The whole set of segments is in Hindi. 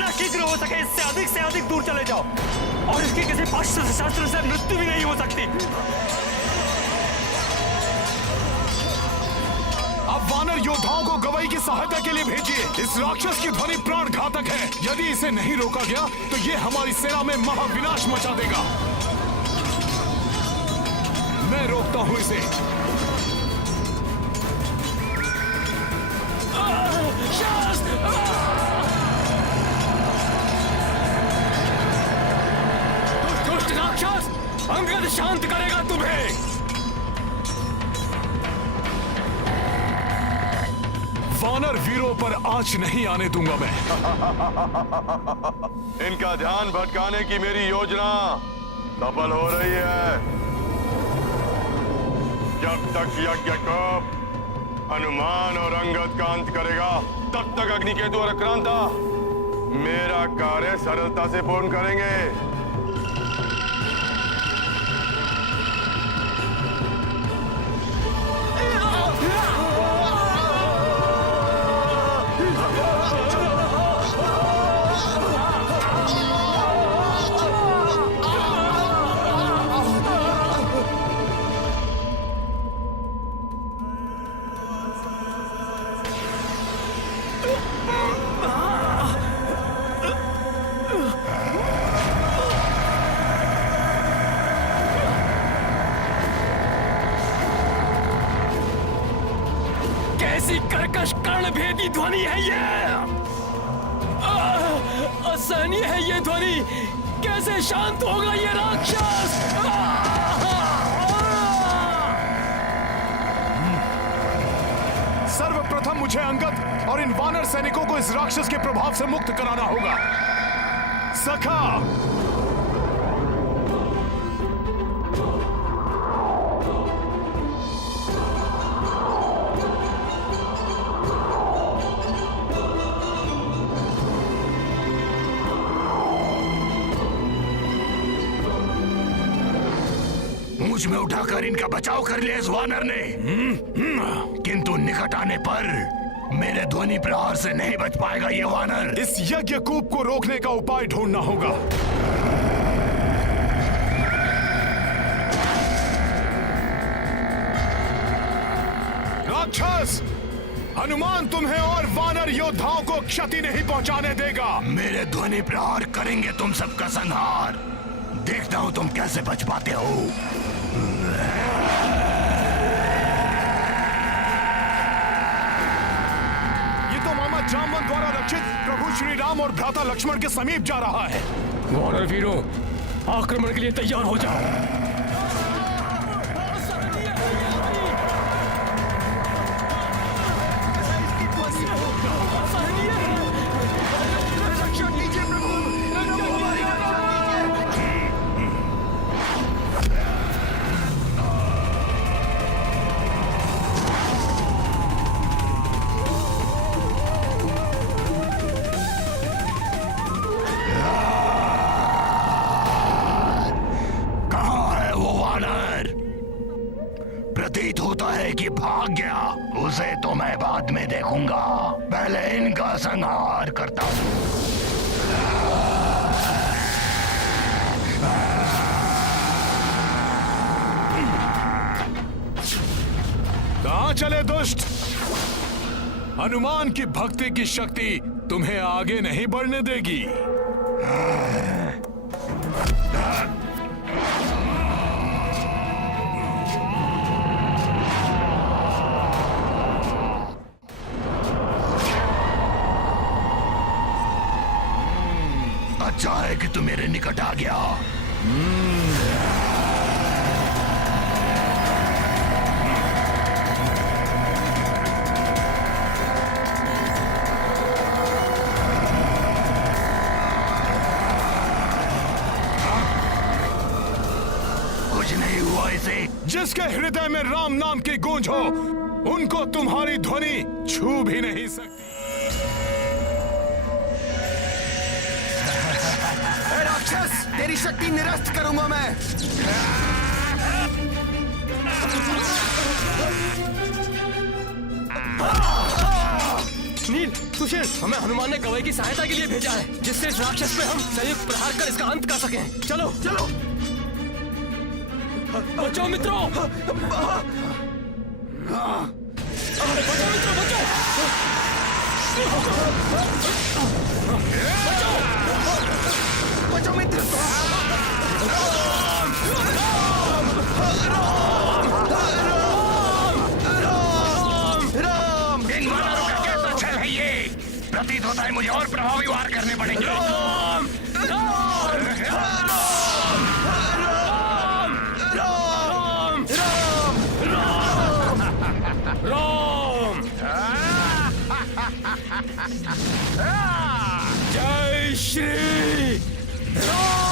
जितना शीघ्र हो सके इससे अधिक दूर चले जाओ और इसकी किसी शास्त्र से मृत्यु भी नहीं हो सकती। अब वानर योद्धाओं को गवाई की सहायता के लिए भेजिए। इस राक्षस की ध्वनि प्राण घातक है। यदि इसे नहीं रोका गया तो ये हमारी सेना में महाविनाश मचा देगा। मैं रोकता हूं इसे। दुष्ट राक्षस, अंगद शांत करेगा तुम्हें। वानर वीरों पर आंच नहीं आने दूंगा मैं। इनका ध्यान भटकाने की मेरी योजना सफल हो रही है। जब तक यज्ञ को हनुमान और अंगद का अंत करेगा तब तक अग्निकेतु और आक्रांता मेरा कार्य सरलता से पूर्ण करेंगे। कर्कश कर्णभेदी ध्वनि है ये। असहनीय है ये ध्वनि। कैसे शांत होगा ये राक्षस? सर्वप्रथम मुझे अंगद और इन वानर सैनिकों को इस राक्षस के प्रभाव से मुक्त कराना होगा। सखा, मुझ में उठाकर इनका बचाव कर लिया इस वानर ने। किंतु निकट आने पर मेरे ध्वनि प्रहार से नहीं बच पाएगा ये वानर। इस यज्ञ कूप को रोकने का उपाय ढूंढना होगा। राक्षस, हनुमान तुम्हें और वानर योद्धाओं को क्षति नहीं पहुंचाने देगा। मेरे ध्वनि प्रहार करेंगे तुम सबका संहार। देखता हूं तुम कैसे बच पाते हो। ये तो मामा जामवंत द्वारा रक्षित प्रभु श्री राम और भ्राता लक्ष्मण के समीप जा रहा है। वानर वीरों, आक्रमण के लिए तैयार हो जाओ। प्रतीत होता है कि भाग गया। उसे तो मैं बाद में देखूंगा। पहले इनका संहार करता हूं। कहां चले दुष्ट? हनुमान की भक्ति की शक्ति तुम्हें आगे नहीं बढ़ने देगी। अच्छा है कि तू मेरे निकट आ गया। कुछ नहीं हुआ इसे। जिसके हृदय में राम नाम की गूंज हो, उनको तुम्हारी ध्वनि छू भी नहीं सकती। राक्षस, तेरी शक्ति निरस्त करूंगा मैं। सुशील, हमें हनुमान ने गवई की सहायता के लिए भेजा है, जिससे इस राक्षस पे हम संयुक्त प्रहार कर इसका अंत कर सकें। चलो चलो, बचो मित्रों, बचो मित्रों, बचो, बचो मित्र। इन वानरों का कैसा छल है ये? प्रतीत होता है मुझे और प्रभावी वार करने पड़ेंगे। राम, राम, राम, राम, राम, जय श्री राम।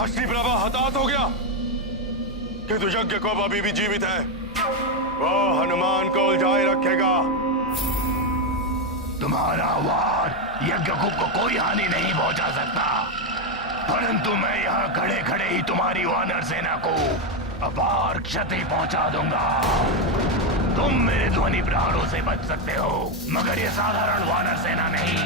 हस्ती प्रभा हताहत हो गया, किंतु यज्ञ को अभी भी जीवित है। वो हनुमान को उलझाए रखेगा। तुम्हारा वार यज्ञकुप को कोई हानि नहीं पहुंचा सकता, परंतु मैं यहाँ खड़े खड़े ही तुम्हारी वानर सेना को अपार क्षति पहुंचा दूंगा। तुम मेरे ध्वनि प्रहारों से बच सकते हो, मगर ये साधारण वानर सेना नहीं।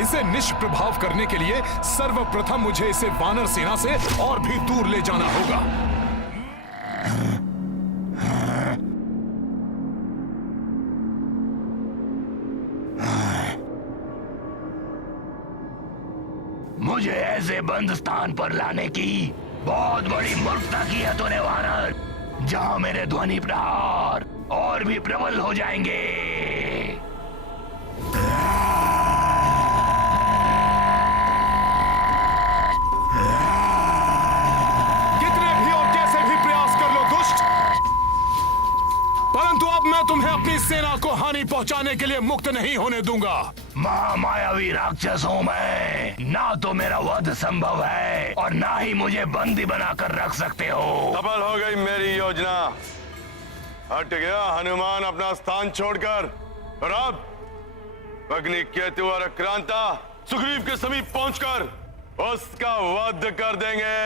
इसे निष्प्रभाव करने के लिए सर्वप्रथम मुझे इसे वानर सेना से और भी दूर ले जाना होगा। मुझे ऐसे बंद स्थान पर लाने की बहुत बड़ी मूर्खता की है तूने वानर, जहां मेरे ध्वनि प्रहार और भी प्रबल हो जाएंगे। परंतु अब मैं तुम्हें अपनी सेना को हानि पहुंचाने के लिए मुक्त नहीं होने दूंगा। महामायावी राक्षस हूँ मैं, ना तो मेरा वध संभव है और ना ही मुझे बंदी बनाकर रख सकते हो। सफल हो गई मेरी योजना। हट गया हनुमान अपना स्थान छोड़कर, और अब अग्नि केतु और क्रांता सुग्रीव के समीप पहुंचकर उसका वध कर देंगे।